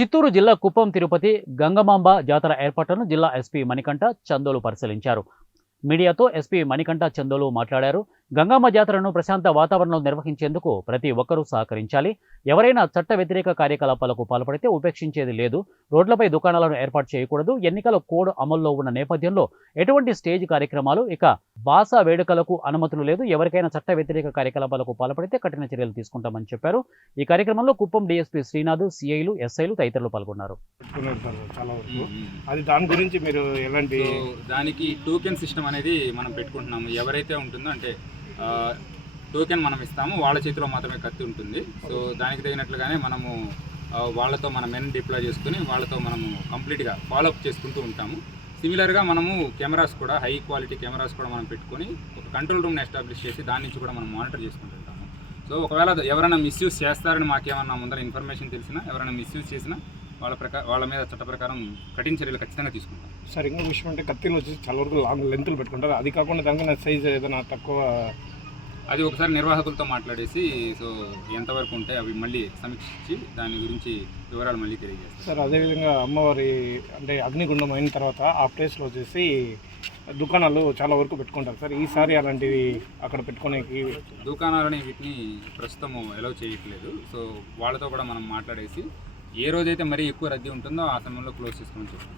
చిత్తూరు జిల్లా కుప్పం తిరుపతి గంగమాంబ జాతర ఏర్పాట్లను జిల్లా ఎస్పీ మణికంఠ చందోలు పరిశీలించారు. మీడియాతో ఎస్పీ మణికంఠ చందోలు మాట్లాడారు. గంగమ్మ జాతరను ప్రశాంత వాతావరణంలో నిర్వహించేందుకు ప్రతి ఒక్కరూ సహకరించాలి. ఎవరైనా చట్ట వ్యతిరేక కార్యకలాపాలకు పాల్పడితే ఉపేక్షించేది లేదు. రోడ్లపై దుకాణాలను ఏర్పాటు చేయకూడదు. ఎన్నికల కోడ్ అమల్లో ఉన్న నేపథ్యంలో ఎటువంటి స్టేజ్ కార్యక్రమాలు ఇక భాష వేడుకలకు అనుమతులు లేదు. ఎవరికైనా చట్ట వ్యతిరేక కార్యకలాపాలకు పాల్పడితే కఠిన చర్యలు తీసుకుంటామని చెప్పారు. ఈ కార్యక్రమంలో కుప్పం డీఎస్పీ శ్రీనాథ్ సిఐలు ఎస్ఐలు తదితరులు పాల్గొన్నారు. అది దాని గురించి మీరు ఎలాంటి దానికి టోకెన్ సిస్టమ్ అనేది మనం పెట్టుకుంటున్నాము. ఎవరైతే ఉంటుందో అంటే టోకెన్ మనం ఇస్తాము. వాళ్ళ చేతిలో మాత్రమే కత్తి ఉంటుంది. సో దానికి తగినట్లుగానే మనము వాళ్ళతో మన మెన్ డిప్లాయ్ చేసుకుని వాళ్ళతో మనము కంప్లీట్గా ఫాలోఅప్ చేసుకుంటూ ఉంటాము. సిమిలర్గా మనము కెమెరాస్ కూడా హై క్వాలిటీ కెమెరాస్ కూడా మనం పెట్టుకొని ఒక కంట్రోల్ రూమ్ని ఎస్టాబ్లిష్ చేసి దాని నుంచి కూడా మనం మానిటర్ చేసుకుంటుంటాము సో ఒకవేళ ఎవరైనా మిస్యూజ్ చేస్తారని మాకేమన్నా ముందర ఇన్ఫర్మేషన్ తెలిసినా ఎవరైనా మిస్యూజ్ చేసినా వాళ్ళ ప్రకారం వాళ్ళ మీద చట్ట ప్రకారం కఠిన చర్యలు ఖచ్చితంగా తీసుకుంటాం. సార్ ఇంకో విషయం అంటే కత్తిలో వచ్చి చాలా వరకు లాంగ్ లెంతులు పెట్టుకుంటారు. అది కాకుండా దానికన్నా సైజ్ ఏదైనా తక్కువ అది ఒకసారి నిర్వాహకులతో మాట్లాడేసి సో ఎంతవరకు ఉంటాయి అవి మళ్ళీ సమీక్షించి దాని గురించి వివరాలు మళ్ళీ తెలియజేస్తాం. సార్ అదేవిధంగా అమ్మవారి అంటే అగ్నిగుండం అయిన తర్వాత ఆ ప్లేస్లో వచ్చేసి దుకాణాలు చాలా వరకు పెట్టుకుంటారు. సార్ ఈసారి అలాంటివి అక్కడ పెట్టుకోనేకి దుకాణాలని వీటిని ప్రస్తుతం ఎలవ్ చేయట్లేదు. సో వాళ్ళతో కూడా మనం మాట్లాడేసి ఏ రోజైతే మరీ ఎక్కువ రద్దీ ఉంటుందో ఆ సమయంలో క్లోజ్ చేసుకోమని చెప్తాం